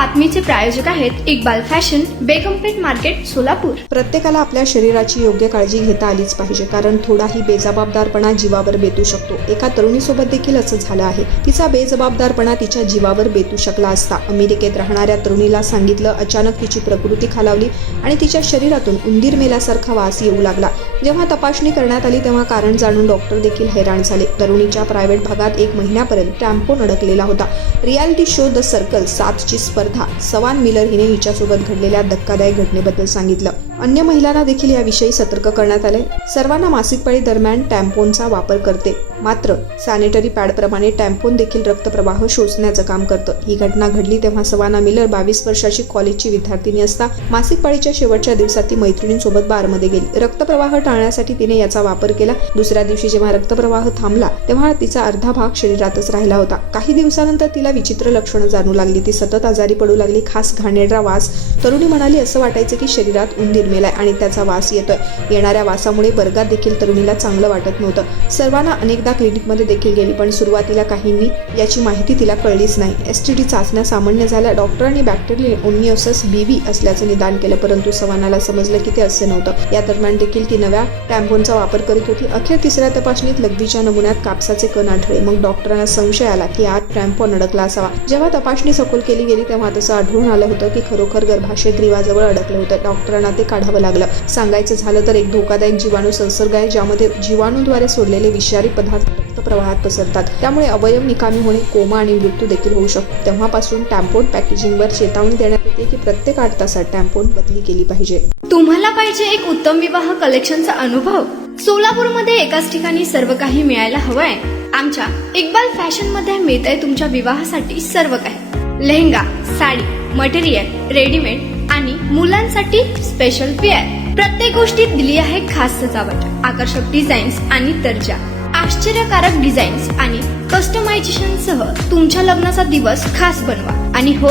बातमीचे प्रायोजक आहेत Iqbal fashion, बेगमपेठ market, Solapur. प्रत्येकाला आपल्या शरीराची योग्य काळजी घेता आलीच पाहिजे, कारण थोडाही बेजबाबदारपणा जीवावर बेतू शकतो। एका तरुणीसोबत देखील असं झालं आहे। तिचा बेजबाबदारपणा तिच्या जीवावर बेतू शकला असता। अमेरिकेत राहणाऱ्या तरुणीला सांगितलं, अचानक तिची प्रकृती खालावली आणि तिच्या शरीरातून उंदीर मेल्यासारखा वास येऊ लागला। जेव्हा तपासणी करण्यात आली तेव्हा कारण जाणून डॉक्टर देखील हैराण झाले। तरुणीच्या प्रायव्हेट भागात 1 महिन्यापर्यंत टॅम्पोन अडकलेला होता। रियालिटी शो द सर्कल 7 ची स्पर्धा सवान मिलर हिने हिच्यासोबत घडलेल्या धक्कादायक घटनेबद्दल सांगितलं। अन्य महिलांना देखील याविषयी सतर्क करण्यात आले। सर्वांना मासिक पाळी दरम्यान टॅम्पोनचा वापर करते, मात्र सॅनिटरी पॅडप्रमाणे टॅम्पोन देखील रक्तप्रवाह शोषण्याचं काम करतं। ही घटना घडली तेव्हा सवाना मिलर 22 वर्षाची कॉलेजची विद्यार्थिनी असता मासिक पाळीच्या शेवटच्या दिवसात ती मैत्रिणींसोबत बारमध्ये गेली। रक्तप्रवाह टाळण्यासाठी तिने याचा वापर केला। दुसऱ्या दिवशी जेव्हा रक्तप्रवाह थांबला तेव्हा तिचा अर्धा भाग शरीरातच राहिला होता। काही दिवसानंतर तिला विचित्र लक्षणं जाणू लागली। ती सतत आजारी पडू लागली, खास घाणेरडा वास। तरुणी म्हणाली, असं वाटायचं की शरीरात उंदीर मेलाय आणि त्याचा वास येतोय। येणाऱ्या वासामुळे वर्गात देखील तरुणीला चांगलं वाटत नव्हतं। सर्वांना अनेकदा क्लिनिकमध्ये देखील गेली, पण सुरुवातीला काहींनी याची माहिती तिला कळलीच नाही। STD चाचण्या सामान्य झाल्या। डॉक्टरांनी बॅक्टेरियल ओनियोसिस BV असल्याचं निदान केलं, परंतु सवानाला समजलं की ते असे नव्हतं। या दरम्यान देखील ती नव्या टॅम्पोनचा वापर करीत होती। अखेर तिसऱ्या तपासणीत लघवीच्या नमुन्यात कापसाचे कण आढळले। मग डॉक्टरांना संशय आला की आत टॅम्पोन अडकला असावा। जेव्हा तपासणी सखोल केली गेली तेव्हा तसं आढळून आलं होतं की खरोखर गर्भाशय ग्रीवाजवळ अडकलं होतं। डॉक्टरांना ते काढावं लागलं। सांगायचं झालं तर एक धोकादायक जीवाणू संसर्ग आहे, ज्यामध्ये जीवाणूद्वारे सोडलेले विषारी पदार्थ रक्तप्रवाहात पसरतात। त्यामुळे अवयव निकामी होणे, कोमा आणि मृत्यू देखील होऊ शकतो। तेव्हापासून टॅम्पोन पॅकेजिंगवर चेतावणी देण्यात येते की प्रत्येक 8 तासात टॅम्पोन बदली केली पाहिजे। तुम्हाला पाहिजे एक उत्तम विवाह कलेक्शनचा अनुभव? सोलापूरमध्ये एकाच ठिकाणी सर्व काही मिळायला हवंय? आमच्या इक्बाल फॅशन मध्ये मिळतंय तुमच्या विवाहासाठी सर्व काही। लेहंगा, साडी, मटेरियल, रेडीमेड आणि मुलांसाठी स्पेशल वेअर। प्रत्येक गोष्टीत दिली आहे खास सजावट, आकर्षक डिझाईन्स आणि दर्जा, आश्चर्यकारक डिझाईन्स आणि कस्टमायझेशन सह तुमच्या लग्नाचा दिवस खास बनवा। आणि हो,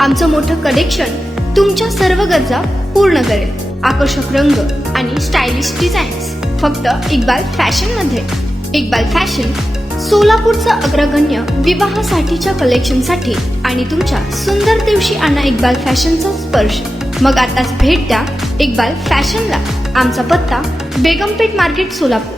आमचं मोठं कलेक्शन तुमच्या सर्व गरजा पूर्ण करेल। आकर्षक रंग आणि स्टायलिश डिझाईन्स फक्त इक्बाल फॅशन मध्ये। इक्बाल फॅशन सोलापूरचा अग्रगण्य विवाहासाठीच्या कलेक्शनसाठी आणि तुमच्या सुंदर दिवशी आणा इक्बाल फॅशनचा स्पर्श। मग आताच भेट द्या इक्बाल फॅशनला। आमचा पत्ता बेगमपेठ मार्केट, सोलापूर।